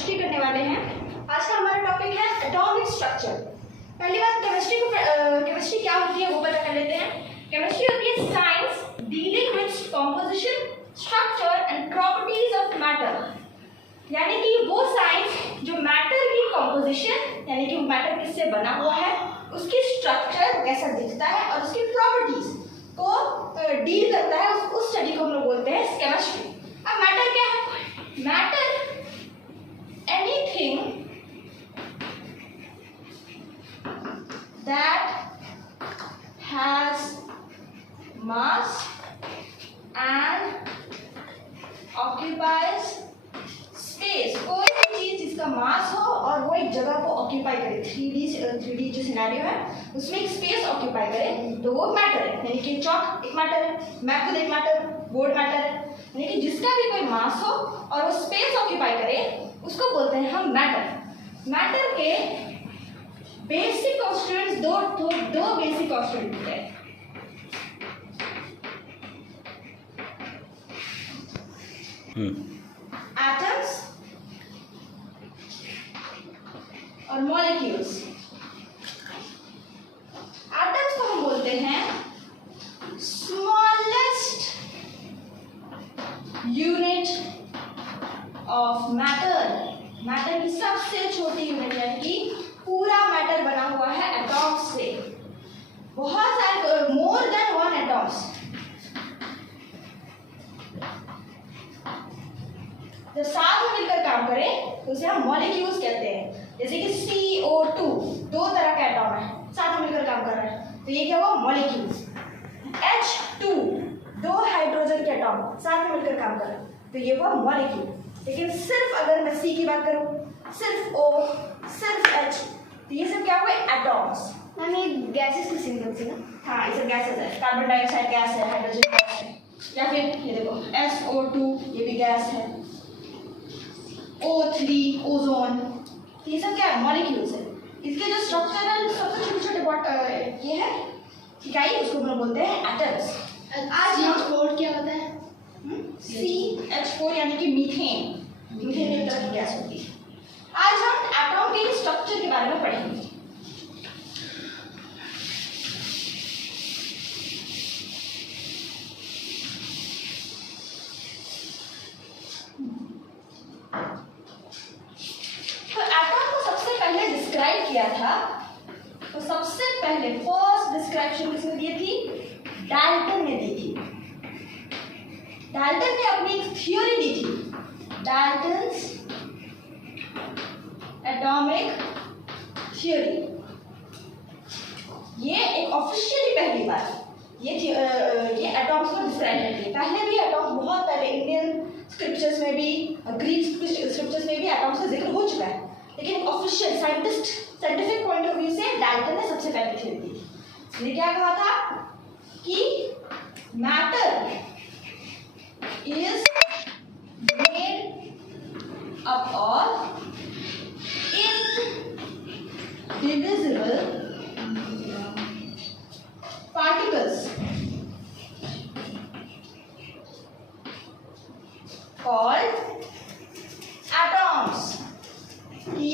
Chemistry करने वाले हैं। आज का हमारा टॉपिक है एटॉमिक स्ट्रक्चर। पहली बात केमिस्ट्री क्या होती है वो पता कर लेते हैं। केमिस्ट्री होती है science dealing with composition, structure and properties of matter, यानी कि वो साइंस जो मैटर की कंपोजिशन यानी कि मैटर किससे बना हुआ है, उसकी स्ट्रक्चर कैसा दिखता है और उसकी प्रॉपर्टीज को डील करता है, उस स्टडी को हम लोग बोलते हैं केमिस्ट्री। अब मैटर क्या है? Matter anything that has mass and occupies space, कोई भी चीज जिसका मास हो और वो एक जगह को ऑक्यूपाई करे, 3D जो सिनेरियो है उसमें एक स्पेस ऑक्यूपाई करे, तो वो मैटर है। यानी कि चॉक एक मैटर है, मैं खुद एक मैटर, बोर्ड मैटर है। यानी कि जिसका भी कोई मास हो और वो स्पेस ऑक्यूपाई करे उसको बोलते हैं हम मैटर। मैटर के बेसिक कॉन्स्टिट्यूएंट्स दो बेसिक कॉन्स्टिट्यूएंट होते हैं। एटम्स और मॉलिक्यूल्स। एटम्स को हम बोलते हैं smallest unit of matter. Matter की सबसे छोटी यूनिट है कि पूरा मैटर बना हुआ है एटॉम्स से, बहुत सारे, मोर देन 1 एटॉम्स। जब साथ में मिलकर काम करें तो उसे हम मॉलिक्यूल्स कहते हैं। जैसे कि CO2 दो तरह का एटॉम है, साथ में मिलकर काम कर रहा है, तो ये क्या हुआ? मॉलिक्यूल्स। H2 दो हाइड्रोजन के एटॉम साथ में मिलकर काम कर रहा है, तो ये हुआ मॉलिक्यूल। लेकिन सिर्फ अगर मैं C की बात करूं, सिर्फ O, सिर्फ H, तो ये सब क्या हुए? एटॉम्स। मैम ये गैसेस के सिंबल से ना? हाँ, ये सब गैसेस है। कार्बन डाइऑक्साइड गैस है, हाइड्रोजन गैस है, या फिर ये देखो SO2 ये भी गैस है, O3 ओजोन, तो ये सब क्या है? मॉलिक्यूल्स है। इसके जो स्ट्रक्चरल सबसे छोटे छोटे ये है इकाई, उसको हम लोग बोलते हैं एटम्स। आज CH4 क्या होता है? CH4 यानी कि मीथेन। मीथेन एक तरह की गैस होती है। आज हम एटॉम के स्ट्रक्चर के बारे में पढ़ेंगे। तो एटॉम को सबसे पहले डिस्क्राइब किया था, तो सबसे पहले फर्स्ट डिस्क्रिप्शन किसने दी थी? डाल्टन ने दी थी। डाल्टन ने अपनी एक थ्योरी दी थी, डाल्टन्स एटॉमिक थ्योरी। ये एक ऑफिशियली पहली बार ये एटॉम्स को डिस्क्राइब करती है। पहले भी एटॉम्स बहुत पहले इंडियन स्क्रिप्चर्स में भी, ग्रीक स्क्रिप्चर्स में भी एटॉम्स का जिक्र हो चुका है, लेकिन official scientific point of view से डाल्टन ने सबसे पहले थ्योरी दी थी। इसने क्या कहा था कि matter is made up of indivisible particles called atoms। कि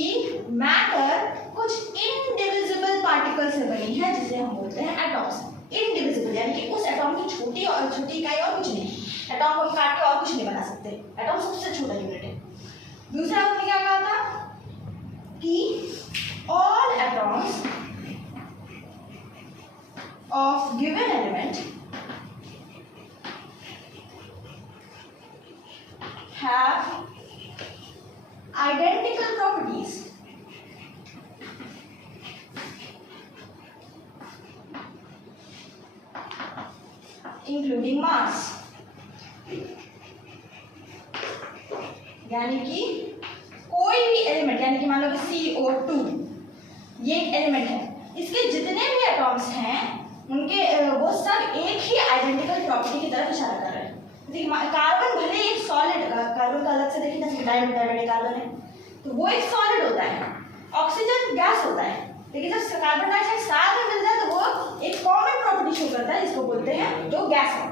मैटर कुछ इनडिविजिबल पार्टिकल से बनी है जिसे हम बोलते हैं एटॉम्स। इनडिविजिबल यानी कि उस एटॉम की छोटी इकाई और कुछ नहीं। एटॉम को काट के और कुछ नहीं बना सकते, एटॉम सबसे छोटा यूनिट है। दूसरा हमने क्या कहा था कि all atoms of given element have identical properties including mass। यानी कि कोई भी एलिमेंट, यानी कि मान लो कि CO2 ये एक एलिमेंट है, इसके जितने भी एटॉम्स हैं उनके वो सब एक ही आइडेंटिकल प्रॉपर्टी की तरफ इशारा कर रहे हैं। देखिए कार्बन भले एक सॉलिड, कार्बन का अलग से देखिए जैसे डाइहाइड्रोजन कार्बन है तो वो एक सॉलिड होता है, ऑक्सीजन गैस होता है, लेकिन जब कार्बन डाइऑक्साइड साथ में मिल जाए तो वो एक कॉमन प्रॉपर्टी शो करता है जिसको बोलते हैं जो गैस है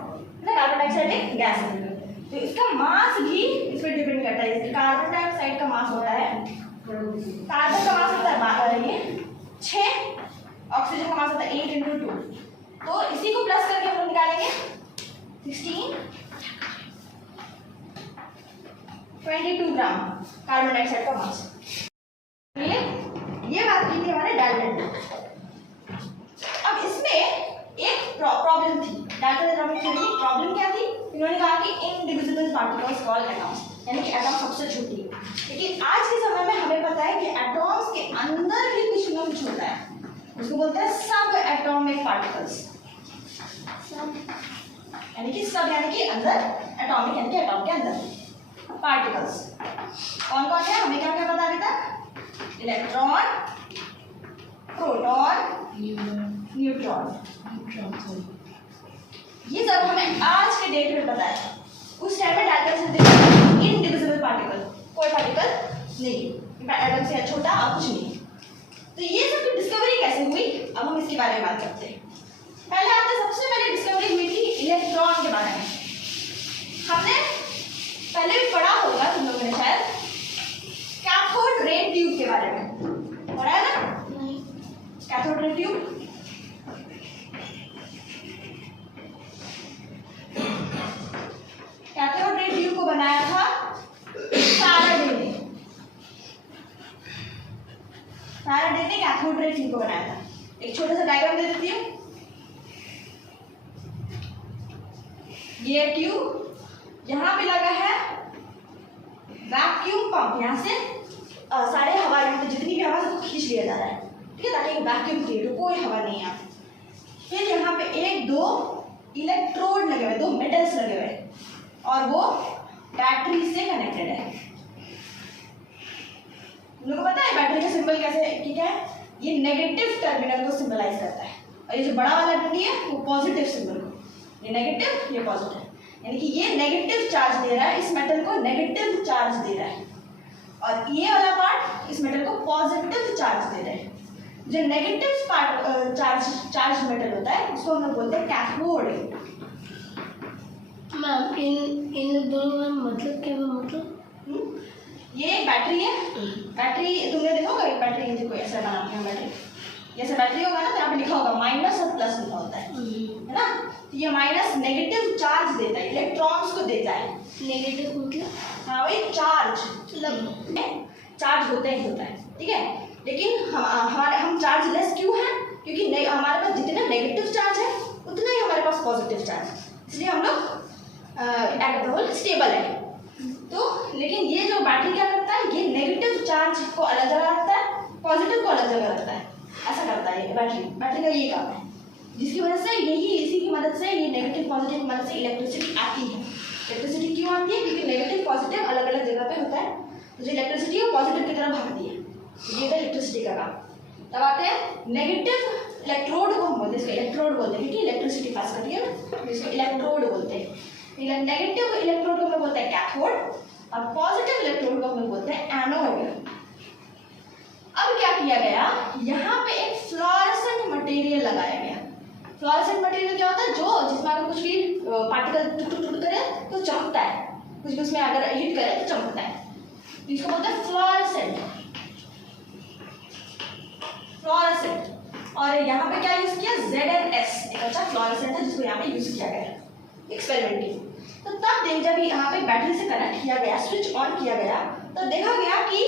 ना, कार्बन डाइऑक्साइड एक गैस है। तो इसका मास भी इस पर डिपेंड करता है। कार्बन डाइऑक्साइड का मास होता है 6 ऑक्सीजन का मास होता है 8 × 2, तो इसी को प्लस करके हम लोग निकालेंगे 16 22 ग्राम कार्बन डाइऑक्साइड का मास। ये बात की थी हमारे डाल्टन ने। अब इसमें एक प्रॉब्लम थी, डाल्टन एटॉमिक थ्योरी की प्रॉब्लम क्या थी? इन्होंने कहा कि इनडिविजिबल पार्टिकल्स कॉल्ड एटॉम्स, यानी कि एटॉम सबसे छोटी है। लेकिन आज के समय में हमें पता है कि एटॉम्स के अंदर भी कुछ ना कुछ होता है, उसको बोलते हैं सब एटॉमिक पार्टिकल्स। यानी कि सब यानी कि अंदर, एटॉमिक यानी कि एटॉम के अंदर पार्टिकल्स कौन कौन है? हमें क्या क्या बता देता? Electron, proton, neutron. ये सब हमें आज के डेट में पता है। उस टाइम में डाल्टन से इनडिविजिबल पार्टिकल, कोई पार्टिकल नहीं, एटम से छोटा और कुछ नहीं। तो ये सब की डिस्कवरी कैसे हुई, अब हम इसके बारे में बात करते हैं। पहले आते सबसे पहले डिस्कवरी हुई थी इलेक्ट्रॉन के बारे में। हमने पहले भी पढ़ा होगा तुम लोगों ने शायद, कैथोड रे ट्यूब के बारे में पढ़ा है ना? नहीं। Cathode ray tube cathode ray tube को बनाया था फैराडे ने। फैराडे ने कैथोड रे ट्यूब को बनाया था। एक छोटा सा डायग्राम दे देती हूँ। ये ट्यूब यहाँ पे लगा है वैक्यूम पंप, यहाँ से सारे हवा, यहाँ पे जितनी भी हवा सबको खींच लिया जा रहा है, ठीक है, ताकि वैक्यूम क्रिएट हो, कोई हवा नहीं है। फिर यहाँ पे 1-2 इलेक्ट्रोड लगे हुए, 2 मेटल्स लगे हुए, और वो बैटरी से कनेक्टेड है। तुम लोगों को पता है बैटरी का सिंबल कैसे, ठीक है, ये नेगेटिव टर्मिनल को सिंबलाइज करता है, और ये जो बड़ा वाला डंडी है वो पॉजिटिव सिंबल को, ये नेगेटिव ये पॉजिटिव, यानी कि ये नेगेटिव चार्ज दे रहा है, इस मेटल को नेगेटिव चार्ज दे रहा है, और ये वाला पार्ट इस मेटल को पॉजिटिव चार्ज दे रहा है। जो नेगेटिव पार्ट चार्ज मेटल होता है उसको हम लोग बोलते हैं कैथोड। मैम इन दोनों का मतलब क्या है? मतलब ये एक बैटरी है। बैटरी तुमने देखा होगा, एक बैटरी है कोई ऐसा बनाते हैं बैटरी, जैसे बैटरी होगा ना तो यहाँ पे लिखा होगा माइनस और प्लस लिखा होता है ना? तो ये माइनस नेगेटिव चार्ज देता है, इलेक्ट्रॉन्स को देता है। नेगेटिव मतलब? हाँ वही चार्ज, मतलब चार्ज होता ही होता है, ठीक है। लेकिन हम चार्ज लेस क्यों हैं? क्योंकि हमारे पास जितना नेगेटिव चार्ज है उतना ही हमारे पास पॉजिटिव चार्ज है, इसलिए हम लोग स्टेबल है। तो लेकिन ये जो बैटरी क्या करता है, ये नेगेटिव चार्ज को अलग जगह रखता है, पॉजिटिव को अलग जगह रखता है, ऐसा करता है ये बैटरी का ये काम है, जिसकी वजह से इसी की मदद से ये नेगेटिव पॉजिटिव की मदद से इलेक्ट्रिसिटी आती है। इलेक्ट्रिसिटी क्यों आती है? क्योंकि नेगेटिव पॉजिटिव अलग अलग जगह पे होता है, तो जो इलेक्ट्रिसिटी है पॉजिटिव की तरफ भागती है, ये था इलेक्ट्रिसिटी का काम। तब आते हैं नेगेटिव इलेक्ट्रोड को हम बोलते हैं, इसको इलेक्ट्रोड बोलते हैं क्योंकि इलेक्ट्रिसिटी पास करती है ना, इसको इलेक्ट्रोड बोलते हैं। नेगेटिव इलेक्ट्रोड को हम बोलते हैं कैथोड, और पॉजिटिव इलेक्ट्रोड को हम बोलते हैं एनोड। अब क्या किया गया, यहाँ पे एक फ्लोरेसेंट मटेरियल लगाया गया। फ्लोरेसेंट मटेरियल क्या होता है? जो जिसमें अगर कुछ भी पार्टिकल टूट करे तो चमकता है, कुछ भी उसमें अगर हिट करे तो चमकता है, तो इसको बोलते हैं फ्लोरेसेंट। और यहाँ पे क्या यूज किया? ZnS, एक अच्छा फ्लोरेसेंट है जिसको यहाँ पे यूज किया गया एक्सपेरिमेंटली। तो तब जब यहाँ पे बैटरी से कनेक्ट किया गया, स्विच ऑन किया गया, तो देखा गया कि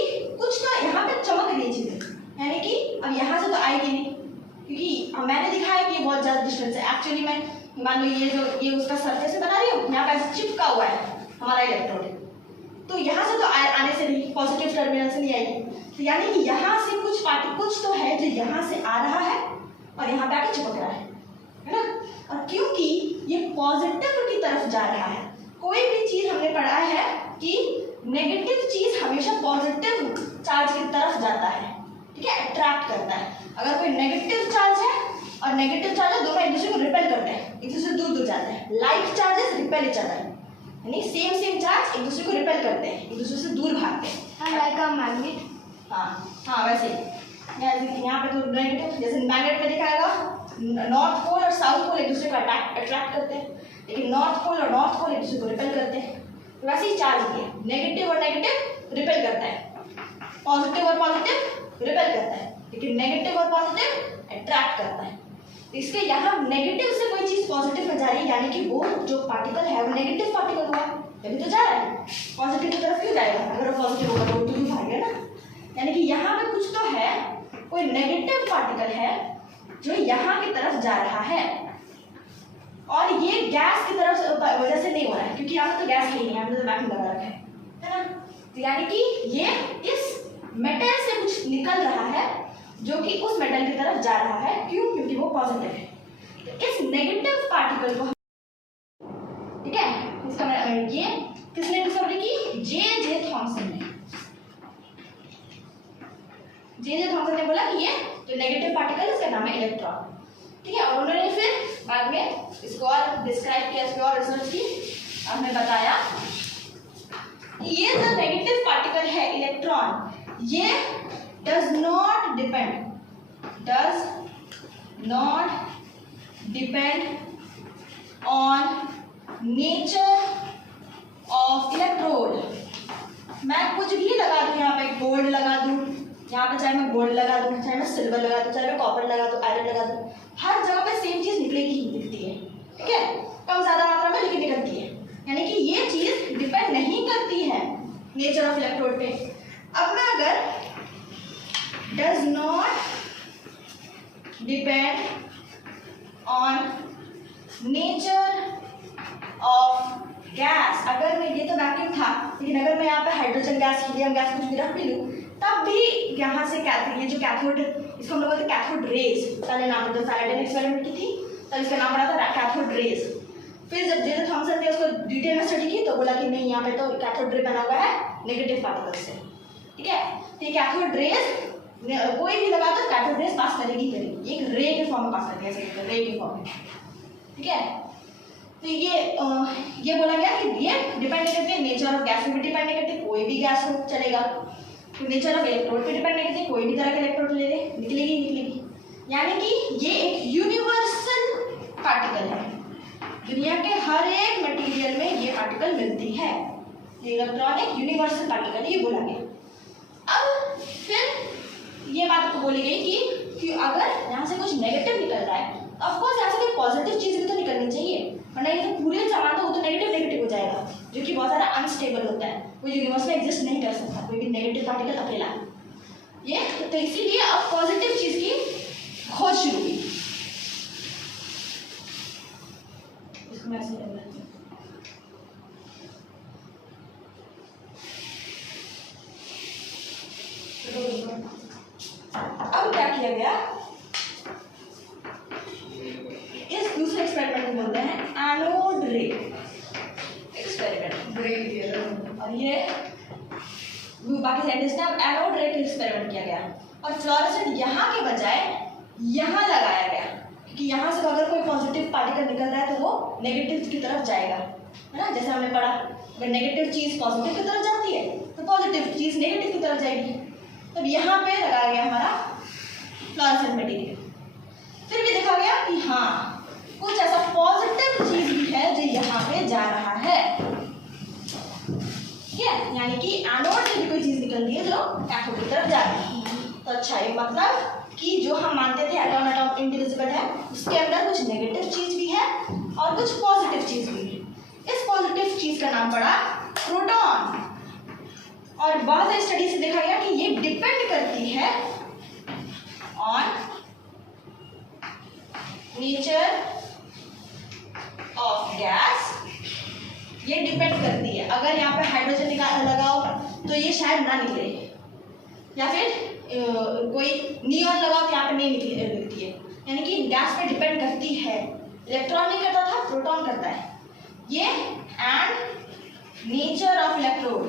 कुछ ना यहाँ पे चमक रही चीजें, यानी कि अब यहाँ से तो आएगी नहीं, क्योंकि मैंने दिखाया कि बहुत ज़्यादा डिस्टेंस है। एक्चुअली मैं मान लो ये उसका सरफेस से बना रही हूँ, यहाँ पे ऐसे चिपका हुआ है हमारा इलेक्ट्रोड, तो यहाँ से तो आने से नहीं, पॉजिटिव टर्मिनल से नहीं आएगी, तो यानी कि यहाँ से कुछ तो है जो यहाँ से आ रहा है और यहाँ पे आके चिपक रहा है ना। और क्योंकि ये पॉजिटिव की तरफ जा रहा है, कोई भी चीज़ हमने पढ़ा है कि नेगेटिव चीज़ हमेशा पॉजिटिव चार्ज की तरफ जाता है, ठीक है, अट्रैक्ट करता है। अगर कोई नेगेटिव चार्ज है और नेगेटिव चार्ज है, दोनों एक दूसरे को रिपेल करते हैं, एक दूसरे से दूर दूर जाते हैं। Like charges repel each other, यानी सेम चार्ज एक दूसरे को रिपेल करते हैं, एक दूसरे से दूर भागते हैं, लाइक अ मैग्नेट। हाँ वैसे यहाँ पे तो नेगेटिव, जैसे मैग्नेट में दिखाएगा नॉर्थ पोल और साउथ पोल एक दूसरे को अट्रैक्ट करते हैं, लेकिन नॉर्थ पोल और नॉर्थ पोल एक दूसरे को रिपेल करते हैं। तो वैसे ही चार्ज भी है, नेगेटिव और नेगेटिव रिपेल करता है, पॉजिटिव और पॉजिटिव रिपेल करता है, लेकिन क्योंकि नेगेटिव और पॉजिटिव अट्रैक्ट करता है। तो इसके यहाँ नेगेटिव से कोई चीज़ पॉजिटिव में जा रही है, यानी कि वो जो पार्टिकल है वो नेगेटिव पार्टिकल हुआ, तभी तो जा रहा है। पॉजिटिव की तरफ क्यों जाएगा? अगर वो पॉजिटिव होगा तो भी भागेगा ना। यानी कि यहाँ पे कुछ तो है, कोई नेगेटिव पार्टिकल है जो यहाँ की तरफ जा रहा है, और ये गैस की तरफ वजह से नहीं हो रहा है, क्योंकि यहाँ पे तो गैस है ही नहीं, यहाँ पे तो बैक लगा रखा है ना। तो यानी कि ये इस मेटल से कुछ निकल रहा है जो कि उस मेटल की तरफ जा रहा है। क्यों? क्योंकि वो पॉजिटिव है। तो इस नेगेटिव पार्टिकल को, ठीक है, इसका ये किसने डिस्कवरी की? जे थॉमसन ने। जे थॉमसन ने बोला कि ये जो नेगेटिव पार्टिकल इसका नाम है इलेक्ट्रॉन, ठीक है। और उन्होंने फिर बाद में इसको और डिस्क्राइब किया, इसको और रिसर्च की, हमने बताया कि ये जो नेगेटिव पार्टिकल है इलेक्ट्रॉन, ये does not depend on nature of electrode. मैं कुछ भी लगा दूँ, यहाँ पे गोल्ड लगा दूँ, यहाँ पे चाहे मैं गोल्ड लगा दूँ, चाहे मैं सिल्वर लगा दूँ, चाहे मैं कॉपर लगा दूँ, आयरन लगा दूँ, हर जगह पे सेम चीज़ निकलेगी ही दिखती है, ठीक है, कम ज़्यादा मात्रा में लेकिन निकलती है। यानी कि ये चीज़ डिपेंड नहीं करती है नेचर ऑफ इलेक्ट्रोड पे। अब मैं अगर does not depend on nature of gas, अगर मैं, ये तो वैक्यूम था, लेकिन अगर मैं यहाँ पे हाइड्रोजन गैस, हीलियम गैस कुछ भी रख भी लूँ, तब भी यहाँ से कैथोड, ये जो कैथोड, इसको हम लोग बोलते हैं कैथोड रेज, पहले नाम जब फैराडे ने एक्सपेरिमेंट की थी तब इसका नाम पड़ा था कैथोड रेज। फिर जब जे थॉमसन ने उसको डिटेल में स्टडी की तो बोला कि नहीं, यहाँ पे तो कैथोड रे बना हुआ है नेगेटिव पार्टिकल से, ठीक है। तो कैथोड रेज कोई भी लगा तो कैथोड रेज पास करेगी, एक रे के फॉर्म में पास करती है, रे के फॉर्म में, ठीक है। तो ये बोला गया कि ये डिपेंड नहीं करती नेचर ऑफ गैस पे भी डिपेंड नहीं करती, कोई भी गैस हो चलेगा। तो नेचर ऑफ इलेक्ट्रोड पे डिपेंड नहीं करती, कोई भी तरह का इलेक्ट्रोड ले ले निकलेगी। यानी कि ये एक यूनिवर्सल पार्टिकल है, दुनिया के हर एक मटेरियल में ये पार्टिकल मिलती है। ये इलेक्ट्रॉन एक यूनिवर्सल पार्टिकल है, ये बोला गया। अब फिर ये बात तो बोली गई कि अगर यहाँ से कुछ नेगेटिव निकल रहा है, ऑफ कोर्स यहाँ से कोई पॉजिटिव चीज़ भी तो निकलनी चाहिए, वरना ये तो पूरे सामान तो वो तो नेगेटिव हो जाएगा, जो कि बहुत सारा अनस्टेबल होता है, वो यूनिवर्स में एग्जिस्ट नहीं कर सकता कोई भी नेगेटिव पार्टिकल अकेला। ये तो इसीलिए अब पॉजिटिव चीज़ की खोज शुरू हुई। इसको मैं ऐसे कर लेती हूँ। अब क्या किया गया, इस दूसरे एक्सपेरिमेंट को बोलते हैं एनोड रे एक्सपेरिमेंट, और ये बाकी साइंटिस्ट ने अब एनोड रे का एक्सपेरिमेंट किया गया और फ्लोरोसेंट यहाँ के बजाय यहाँ लगाया गया, क्योंकि यहाँ से अगर कोई पॉजिटिव पार्टिकल निकल रहा है तो वो नेगेटिव की तरफ जाएगा, है ना। जैसे हमने पढ़ा, अगर नेगेटिव चीज़ पॉजिटिव की तरफ जाती है तो पॉजिटिव चीज़ नेगेटिव की तरफ जाएगी। तब यहाँ पे लगाया गया हमारा फ्लोरोसेंट मटेरियल। फिर भी देखा गया कि हाँ, कुछ ऐसा पॉजिटिव चीज़ भी है जो यहाँ पे जा रहा है, ठीक है। यानी कि एनोड से भी कोई चीज़ निकल रही है जो कैथोड की तरफ जा रही है। तो अच्छा, एक मतलब कि जो हम मानते थे एटॉम एटॉम इंडिविजिबल है, उसके अंदर कुछ नेगेटिव चीज़ भी है और कुछ पॉजिटिव चीज़ भी है। इस पॉजिटिव चीज़ का नाम पड़ा प्रोटॉन। और बहुत सारी स्टडी से देखा गया कि ये डिपेंड करती है ऑन नेचर ऑफ गैस, ये डिपेंड करती है। अगर यहाँ पे हाइड्रोजन लगाओ तो ये शायद ना निकले, या फिर कोई नियॉन लगाओ तो यहाँ पे नहीं निकलती है। यानी कि गैस पे डिपेंड करती है। इलेक्ट्रॉन नहीं करता था, प्रोटॉन करता है ये। एंड नेचर ऑफ इलेक्ट्रोड,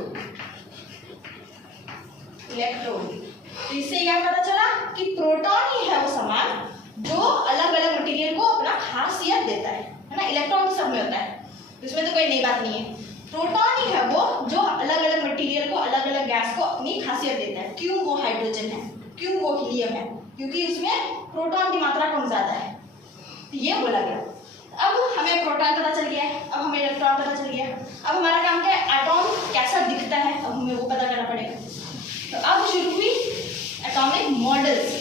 तो इससे क्या पता चला कि प्रोटॉन ही है वो सामान जो अलग अलग मटेरियल को अपना खासियत देता है ना। इलेक्ट्रॉन तो सब में होता है, इसमें तो कोई नई बात नहीं है। प्रोटॉन ही है वो जो अलग अलग मटेरियल को, अलग अलग गैस को अपनी खासियत देता है। क्यों वो हाइड्रोजन है, क्यों वो हीलियम है, क्योंकि उसमें प्रोटॉन की मात्रा कम ज़्यादा है। तो ये बोला गया। अब हमें प्रोटॉन पता चल गया है, अब हमें इलेक्ट्रॉन पता चल गया। अब हमारा काम क्या है, एटॉम कैसा दिखता है, अब हमें वो पता करना पड़ेगा। तो अब शुरू हुई एटॉमिक मॉडल्स।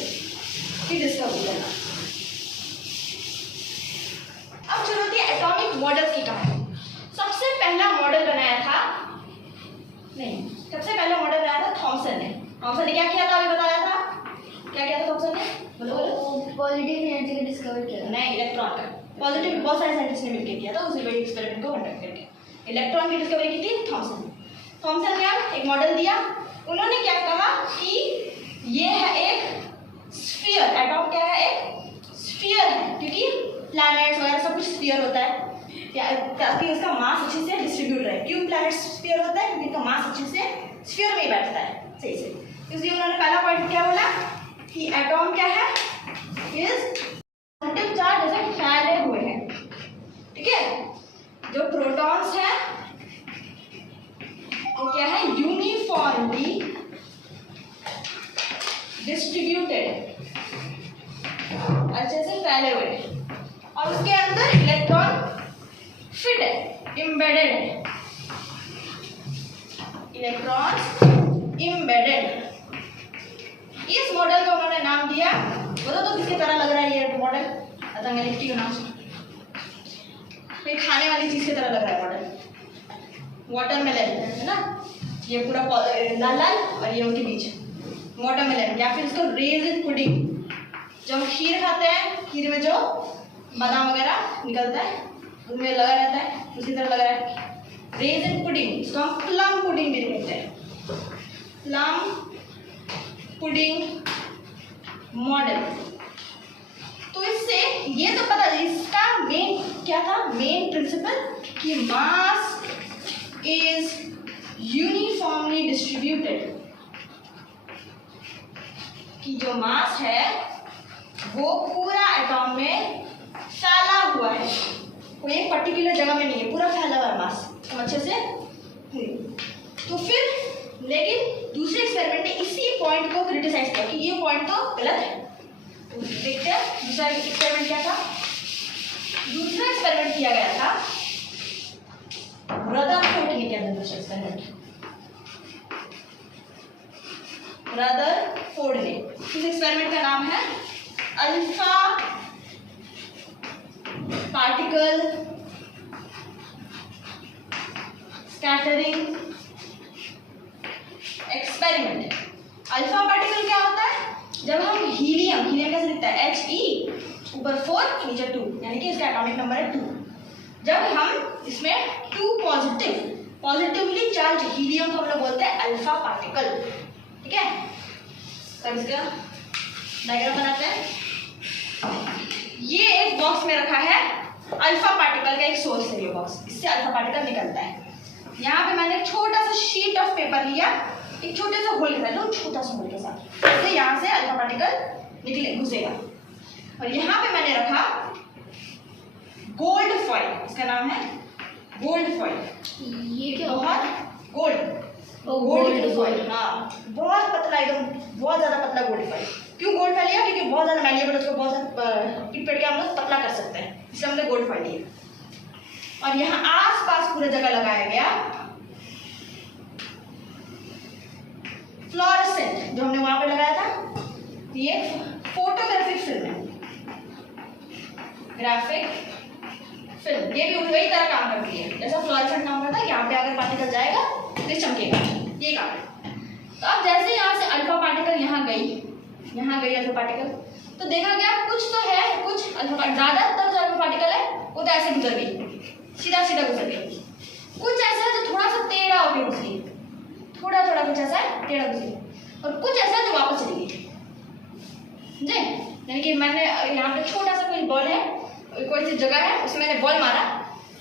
थॉमसन ने क्या किया था, अभी बताया था, क्या किया था थॉमसन ने, बोलो। पॉजिटिव एनर्जी का डिस्कवर किया। नहीं, इलेक्ट्रॉन का। पॉजिटिव बहुत सारे साइंटिस्ट ने मिलकर किया था, उसी वही एक्सपेरिमेंट को कंडक्ट करके। इलेक्ट्रॉन की डिस्कवरी की थी थॉमसन ने। थॉमसन ने एक मॉडल दिया, उन्होंने क्या कहा कि ये है एक स्फीयर, एटॉम क्या है, एक स्फीयर है, क्योंकि प्लैनेट्स वगैरह सब कुछ स्फीयर होता है, ताकि उसका मास अच्छे से डिस्ट्रीब्यूट रहे। क्यों प्लैनेट स्फीयर होता है, क्योंकि उनका मास अच्छे से स्फीयर में ही बैठता है सही से। इसलिए उन्होंने पहला पॉइंट क्या बोला कि एटॉम क्या है, इज पॉजिटिव चार्ज जैसे फैले हुए हैं, ठीक है। जो प्रोटॉन्स हैं वो क्या है, यूनिफॉर्मली डिस्ट्रीब्यूटेड, अच्छे से फैले हुए हैं, और उसके अंदर इलेक्ट्रॉन फिट है, एम्बेडेड है, इलेक्ट्रॉन्स एम्बेडेड। इस मॉडल को उन्होंने नाम दिया, बोलो तो किसकी तरह लग रहा है ये मॉडल, अतः मैं लिखती हूँ नाम, कोई खाने वाली चीज की तरह लग रहा है मॉडल, वाटरमेलन है ना, ये पूरा लाल लाल और ये उनके बीच वाटरमेलन, या फिर इसको रेजिन पुडिंग, जो हम खीर खाते हैं, खीर में जो बादाम वगैरह निकलता है उसमें लगा रहता है, उसी तरह लग रहा है रेजिन पुडिंग। इसको हम प्लम पुडिंग भी कहते हैं, प्लम पुडिंग मॉडल। तो इससे ये तो पता, इसका मेन क्या था, मेन प्रिंसिपल कि मास इज यूनिफॉर्मली डिस्ट्रीब्यूटेड, कि जो मास है वो पूरा एटॉम में फैला हुआ है, कोई एक पर्टिकुलर जगह में नहीं है, पूरा फैला हुआ है मास, हम अच्छे से। तो फिर लेकिन दूसरे एक्सपेरिमेंट ने इसी पॉइंट को क्रिटिसाइज किया कि ये पॉइंट तो गलत है। तो देखते हैं दूसरा एक्सपेरिमेंट क्या था। दूसरा एक्सपेरिमेंट किया गया था, रदरफोर्ड ने किया था दूसरा एक्सपेरिमेंट, रदरफोर्ड ने। इस एक्सपेरिमेंट का नाम है alpha particle scattering experiment. Alpha particle क्या होता है, जब हम हीलियम कैसे लिखता है, He ऊपर 4 नीचे 2, यानी कि इसका एटॉमिक नंबर है 2। जब हम इसमें 2 पॉजिटिवली चार्ज हीलियम को हम लोग बोलते हैं अल्फा पार्टिकल, ठीक है। तब इसका डायग्राम बनाते हैं। ये एक बॉक्स में रखा है, अल्फा पार्टिकल का एक सोर्स है ये बॉक्स, इससे अल्फा पार्टिकल निकलता है। यहाँ पे मैंने एक छोटा सा शीट ऑफ पेपर लिया, एक छोटे से होल के साथ, छोटा सा होल के साथ, तो यहाँ से अल्फा पार्टिकल निकले घुसेगा। और यहाँ पे मैंने रखा गोल्ड फॉइल, इसका नाम है गोल्ड फॉइल। ये क्या बहुत गोल्ड फॉइल, हाँ बहुत पतला, एकदम बहुत ज़्यादा पतला गोल्ड फॉइल। क्यों गोल्ड फॉइल लिया, क्योंकि बहुत ज़्यादा मैलिएबल, उसको बहुत ज़्यादा पिट के हम लोग पतला कर सकते हैं, इसलिए हमने गोल्ड फॉइल लिया। और यहाँ आस पास पूरा जगह लगाया गया फ्लोरेसेंट, जो हमने वहां पे लगाया था, ये फोटोग्राफिक फिल्म है, ग्राफिक फिल्म। ये भी वही तरह काम करती है जैसा फ्लोरेसेंट काम करता है, यहाँ पे अगर पार्टिकल जाएगा तो चमकेगा, ये काम है। तो अब जैसे यहाँ से अल्फा पार्टिकल यहाँ गई अल्फा पार्टिकल, तो देखा गया कुछ तो है, कुछ अल्फा, ज़्यादातर जो अल्फा पार्टिकल है वो तो ऐसे गुजर गई, सीधा गुजर गई। कुछ ऐसा है जो थोड़ा सा टेढ़ा होकर गुजरी, थोड़ा कुछ ऐसा है टेढ़ा गुजरी, और कुछ ऐसा जो वापस चली गई, समझे। यानी कि मैंने यहाँ पे छोटा सा कोई बॉल है, कोई सी जगह है, उसमें मैंने बॉल मारा,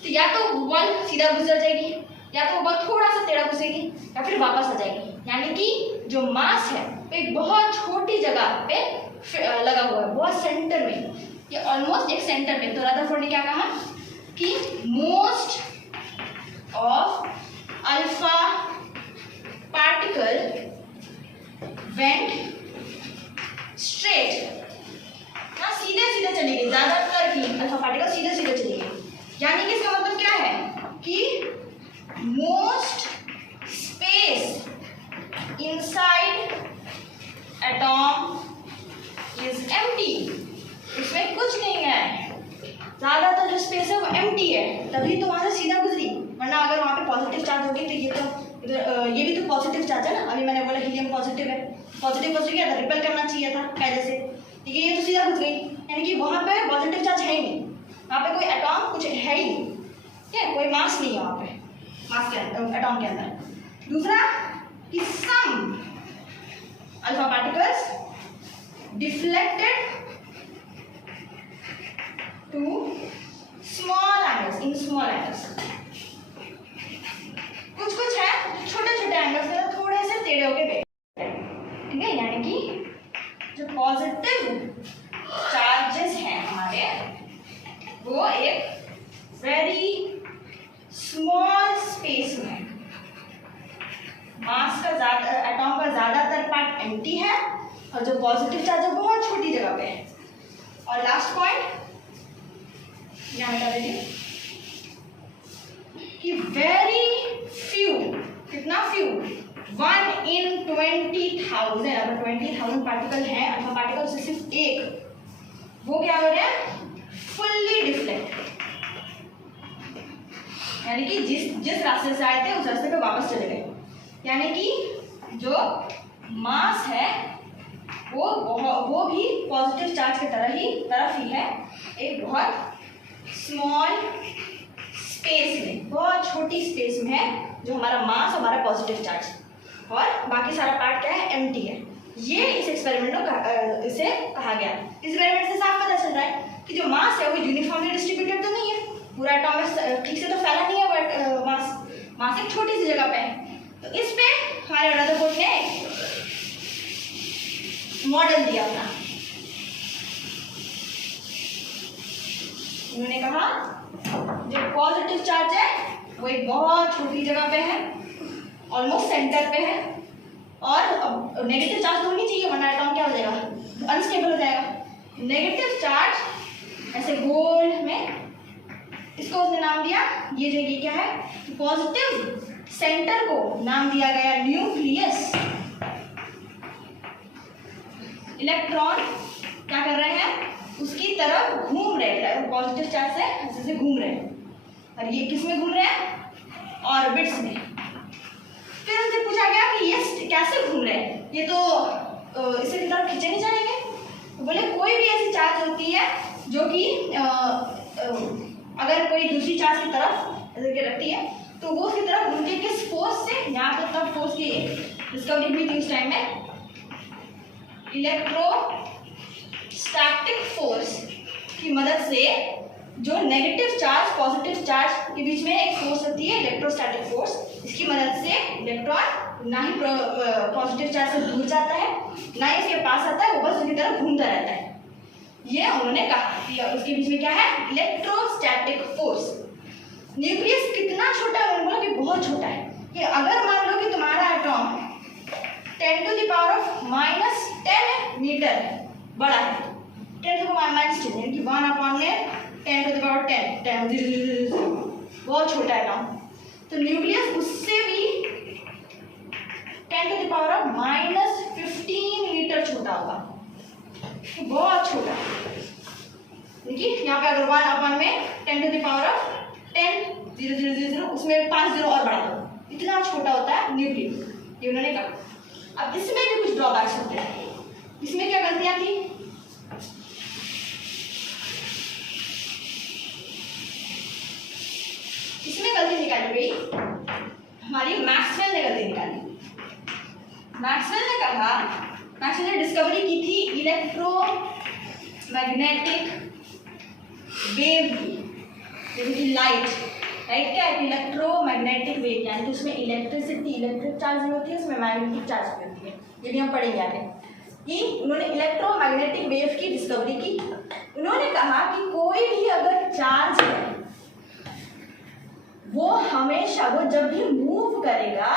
तो या तो बॉल सीधा गुजर जाएगी, या तो वो बॉल थोड़ा सा टेढ़ा घुसेगी, या फिर वापस आ जाएगी। यानी कि जो मास है वो एक बहुत छोटी जगह पे लगा हुआ है, बहुत सेंटर में, ये ऑलमोस्ट एक सेंटर में। तो रदरफोर्ड ने क्या कहा कि most of alpha particle went straight, ना सीधे चली गई, ज्यादातर की अल्फा पार्टिकल सीधे चली गई। यानी कि इसका मतलब क्या है कि most space inside atom is empty, इसमें कुछ नहीं है, ज्यादातर जो स्पेस है वो एम्प्टी है, तभी तो वहां से सीधा गुजरी। वरना अगर वहां पे पॉजिटिव चार्ज होगी तो ये भी तो पॉजिटिव चार्ज है ना, अभी मैंने बोला हीलियम पॉजिटिव है, पॉजिटिव क्या था, रिपेल करना चाहिए था पहले से, ठीक है। ये तो सीधा घुस गई, यानी कि वहाँ पे पॉजिटिव चार्ज है ही नहीं, वहाँ पे कोई एटॉम कुछ है ही नहीं, ठीक है, कोई मास नहीं है वहाँ पे, मास के एटॉम के अंदर। दूसरा कि some alpha particles deflected to small angles in small angles. कुछ है छोटे छोटे एंगल्स के थोड़े से टेढ़े होके गए, ठीक है। यानी कि जो पॉजिटिव चार्जेस हैं हमारे, वो एक वेरी स्मॉल स्पेस में, मास का एटॉम का ज़्यादातर पार्ट एम्प्टी है और जो पॉजिटिव चार्ज है बहुत छोटी जगह पे है। और लास्ट पॉइंट यहाँ बता दीजिए कि वेरी फ्यू, कितना फ्यू, 1 in 20,000, अगर 20,000 पार्टिकल हैं अल्फा पार्टिकल से सिर्फ एक, वो क्या हो रहा है, फुल्ली डिफ्लेक्ट, यानी कि जिस रास्ते से आए थे उस रास्ते पे वापस चले गए। यानी कि जो मास है वो भी पॉजिटिव चार्ज की तरफ ही है, एक बहुत स्मॉल स्पेस में, बहुत छोटी स्पेस में है जो हमारा मास, हमारा पॉजिटिव चार्ज, और बाकी सारा पार्ट क्या है, एम्प्टी है। ये इस एक्सपेरिमेंट में इसे कहा गया। इस एक्सपेरिमेंट से साफ पता चल रहा है कि जो मास है वो यूनिफॉर्मली डिस्ट्रीब्यूटेड तो नहीं है, पूरा एटॉम ठीक से तो फैला नहीं है, बट मास एक छोटी सी जगह पे है। तो इस पे हमारे रदरफोर्ड ने मॉडल दिया अपना, उन्होंने कहा जो पॉजिटिव चार्ज है वो एक बहुत छोटी जगह पे है, ऑलमोस्ट सेंटर पे है, और नेगेटिव चार्ज तो होनी चाहिए वरना एटॉम क्या हो जाएगा, अनस्टेबल हो जाएगा। नेगेटिव चार्ज ऐसे गोल में, इसको उसने नाम दिया, ये क्या है, पॉजिटिव सेंटर को नाम दिया गया न्यूक्लियस। इलेक्ट्रॉन क्या कर रहे हैं, उसकी तरफ घूम रहे हैं, पॉजिटिव चार्ज से ऐसे घूम रहे हैं, और ये किस में घूम रहे हैं, ऑर्बिट्स में। फिर उनसे पूछा गया कि ये कैसे घूम रहे हैं, ये तो इसे की तरफ खींचे नहीं जाएंगे। तो बोले कोई भी ऐसी चार्ज होती है जो कि अगर कोई दूसरी चार्ज की तरफ ऐसे के रखती है तो वो उसकी तरफ घूमती है, किस फोर्स से, यहाँ पे तब फोर्स की डिस्कवरी हुई थी उस टाइम में, इलेक्ट्रोस्टैटिक फोर्स की मदद से। जो नेगेटिव चार्ज पॉजिटिव चार्ज के बीच में एक फोर्स होती है, इलेक्ट्रोस्टैटिक फोर्स, इसकी मदद से इलेक्ट्रॉन ना ही पॉजिटिव चार्ज से दूर जाता है ना ही इसके पास आता है, वो बस उसकी तरफ घूमता रहता है। ये उन्होंने कहा उसके बीच में क्या है, इलेक्ट्रोस्टैटिक फोर्स। न्यूक्लियस कितना छोटा है, उन्होंने बोला कि बहुत छोटा है, कि अगर मान लो कि तुम्हारा एटॉम 10⁻⁻10 मीटर बड़ा है, 10⁻⁻10 यानी कि 1/10⁻10 बहुत छोटा एटॉम। तो न्यूक्लियस उससे भी 10⁻⁻15 मीटर छोटा होगा, तो बहुत छोटा। देखिए यहाँ पे अगर 1/10⁻10 उसमें 5 जीरो और बढ़ा दो, इतना छोटा होता है न्यूक्लियस, ये उन्होंने कहा। अब इसमें भी कुछ ड्रॉबैक्स होते हैं, इसमें क्या गलतियां थी, इसमें गलती निकाली गई हमारी, मैक्सवेल ने गलती निकाली। मैक्सवेल ने कहा, मैक्सवेल ने डिस्कवरी की थी इलेक्ट्रोमैग्नेटिक वेव की, जैसे कि लाइट क्या है, इलेक्ट्रोमैग्नेटिक वेव, यानी कि उसमें इलेक्ट्रिक चार्ज भी होती है, उसमें मैग्नेटिक चार्ज भी होती है, ये भी हम पढ़ेंगे आगे। कि उन्होंने इलेक्ट्रोमैग्नेटिक वेव की डिस्कवरी की। उन्होंने कहा कि कोई भी अगर चार्ज है वो हमेशा, वो जब भी मूव करेगा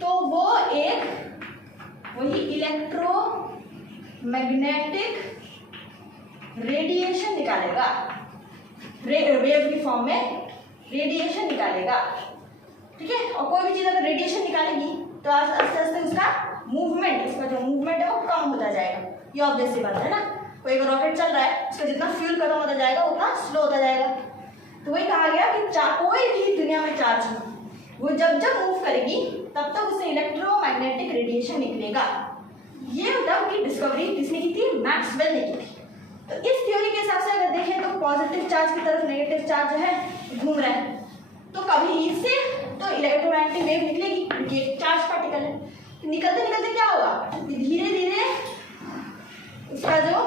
तो वो एक वही इलेक्ट्रोमैग्नेटिक रेडिएशन निकालेगा, वेव की फॉर्म में रेडिएशन निकालेगा, ठीक है। और कोई भी चीज़ अगर रेडिएशन निकालेगी तो आस्ते आस्ते उसका मूवमेंट, उसका जो मूवमेंट है वो कम होता जाएगा, ये ऑब्वियस सी बात है ना। कोई अगर रॉकेट चल रहा है, उसका जितना फ्यूल खत्म होता जाएगा उतना स्लो होता जाएगा। तो वही कहा गया कि कोई भी दुनिया में चार्ज हो, वो जब जब मूव करेगी तब तक उससे इलेक्ट्रोमैग्नेटिक रेडिएशन निकलेगा। ये टर्म की डिस्कवरी किसने की थी? मैक्सवेल ने की थी। तो इस थ्योरी के हिसाब से अगर देखें तो पॉजिटिव चार्ज की तरफ नेगेटिव चार्ज जो है घूम रहा है, तो कभी इससे तो इलेक्ट्रोमैग्नेटिक वेव निकलेगी क्योंकि एक चार्ज पार्टिकल है। तो निकलते निकलते क्या होगा, धीरे धीरे उसका जो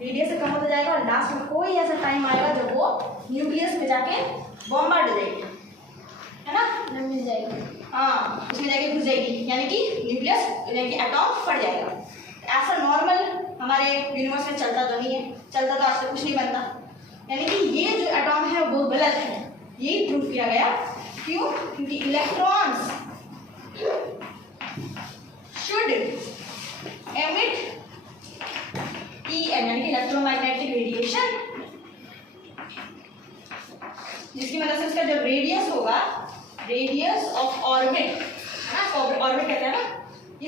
रेडियस से कम होता जाएगा और लास्ट में कोई ऐसा टाइम आएगा जब वो न्यूक्लियस में जाके बॉम्बार्ड हो जाएगी, है ना, मिल जाएगी। हाँ, उसमें जाके घुस जाएगी, यानी कि न्यूक्लियस यानी कि एटॉम फट जाएगा। ऐसा नॉर्मल हमारे यूनिवर्स में चलता तो नहीं है, चलता तो आज तक कुछ नहीं बनता, यानी कि ये जो एटॉम है वो गलत है। यही प्रूफ किया गया। क्यों? क्योंकि इलेक्ट्रॉन्स शुड एमिट EM यानी कि इलेक्ट्रोमैग्नेटिक रेडिएशन, जिसकी मदद से उसका जो रेडियस होगा, रेडियस ऑफ ऑर्बिट है ना, ऑर्बिट कहते हैं ना,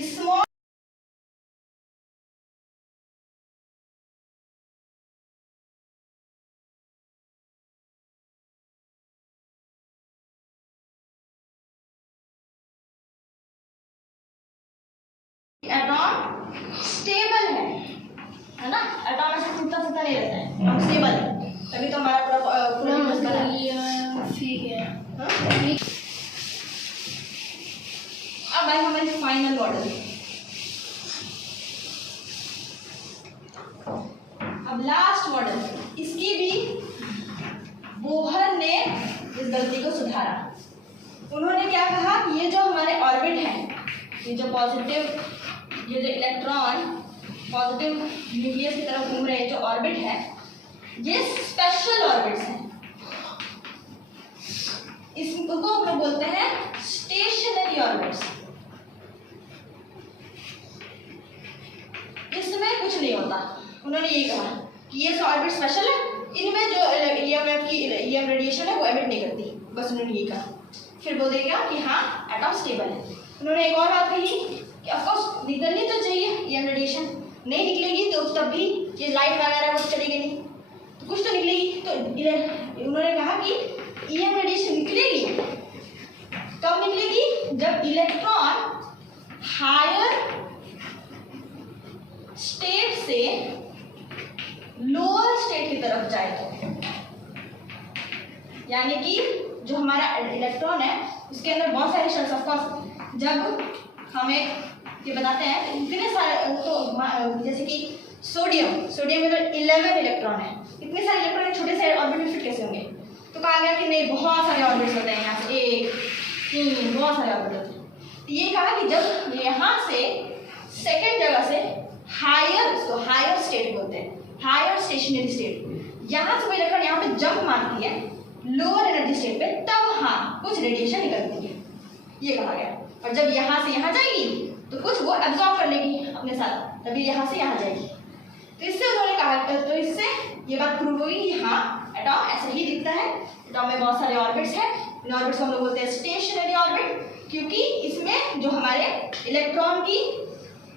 स्मॉल एटॉम स्टेबल है ना, एटॉम ऐसे टूटता फूटता नहीं रहता है, एटॉम स्टेबल है, तभी तो हमारा पूरा यूनिवर्स बना है। ठीक है। अब आए हमारे फाइनल मॉडल। अब लास्ट मॉडल, इसकी भी बोहर ने इस गलती को सुधारा। उन्होंने क्या कहा कि ये जो हमारे ऑर्बिट है, ये जो पॉजिटिव, ये जो इलेक्ट्रॉन पॉजिटिव न्यूक्लियस की तरफ घूम रहे हैं जो ऑर्बिट है, ये स्पेशल ऑर्बिट्स हैं। इसको हम लोग बोलते हैं स्टेशनरी ऑर्बिट्स। इसमें कुछ नहीं होता। उन्होंने ये कहा कि ये जो ऑर्बिट स्पेशल है, इनमें जो EM रेडिएशन है वो एमिट नहीं करती, बस उन्होंने ये कहा। फिर बोल देगा कि हाँ एटॉम स्टेबल है। उन्होंने एक और बात कही कि ऑफकोर्स निकलनी तो चाहिए EM रेडिएशन, नहीं निकलेगी तो तब भी ये लाइट वगैरह वो चलेगी नहीं, तो कुछ तो निकलेगी। तो उन्होंने कहा कि EM रेडिएशन निकलेगी, कब निकलेगी? जब इलेक्ट्रॉन हायर स्टेट से लोअर स्टेट की तरफ जाए तो, यानी कि जो हमारा इलेक्ट्रॉन है उसके अंदर बहुत सारे शेल्स, ऑफकोर्स जब हमें ये बताते हैं तो इतने सारे, तो जैसे कि सोडियम में तो 11 इलेक्ट्रॉन है, इतने सारे इलेक्ट्रॉन छोटे से ऑर्बिट में फिट कैसे होंगे? तो कहा गया कि नहीं, बहुत सारे ऑर्बिट्स होते हैं, यहाँ से 1 3 बहुत सारे ऑर्बिट होते हैं। तो ये कहा कि जब यहाँ से सेकेंड जगह से हायर, उसको हायर स्टेट बोलते हैं, हायर स्टेशनरी स्टेट, यहाँ से वो इलेक्ट्रॉन यहाँ पे जंप मारती है लोअर एनर्जी स्टेट पे, तब हाँ कुछ रेडिएशन निकलती है, ये कहा गया। और जब यहाँ से यहाँ जाएगी तो कुछ वो एब्जॉर्ब कर लेगी अपने साथ, तभी यहाँ से यहाँ जाएगी। तो इससे उन्होंने कहा, तो इससे ये बात प्रूव हुई कि हाँ एटॉम ऐसे ही दिखता है। एटॉम में बहुत सारे ऑर्बिट्स हैं, इन ऑर्बिट्स को हम लोग बोलते हैं स्टेशनरी ऑर्बिट, क्योंकि इसमें जो हमारे इलेक्ट्रॉन की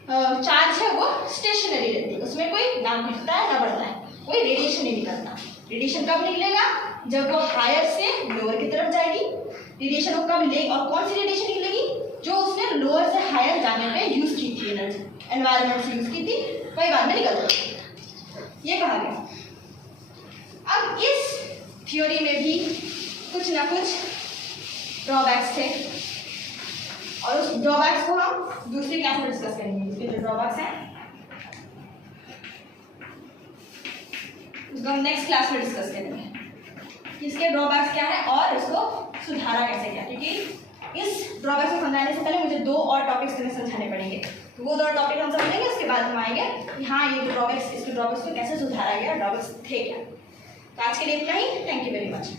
चार्ज है वो स्टेशनरी रहती है, उसमें कोई ना घटता है ना बढ़ता है, कोई रेडिएशन नहीं निकलता। रेडिएशन कब निकलेगा? जब वो हायर से लोअर की तरफ जाएगी। रेडिएशन को कब मिलेगी और कौन सी रेडिएशन निकलेगी? जो उसने लोअर से हायर जाने पे यूज की थी, एनर्जी एनवायरनमेंट से यूज की थी, वही बाद में निकल जाएगी, ये कहा गया। अब इस थ्योरी में भी कुछ ना कुछ ड्रॉबैक्स थे, और उस ड्रॉबैक्स को हम दूसरी क्लास में डिस्कस करेंगे। इसके जो ड्रॉबैक्स हैं उसको हम नेक्स्ट क्लास में डिस्कस करेंगे कि इसके ड्रॉबैक्स क्या है और इसको सुधारा कैसे गया, क्योंकि इस ड्रॉबैक्स को समझाने से पहले मुझे 2 और टॉपिक्स तुम्हें समझाने पड़ेंगे। तो वो 2 टॉपिक हम समझेंगे, उसके बाद हम आएंगे कि हाँ ये ड्रॉबैक्स, इसके ड्रॉबैक्स को कैसे सुधारा गया, ड्रॉबैक्स थे क्या। तो आज के लिए इतना ही। Thank you very much.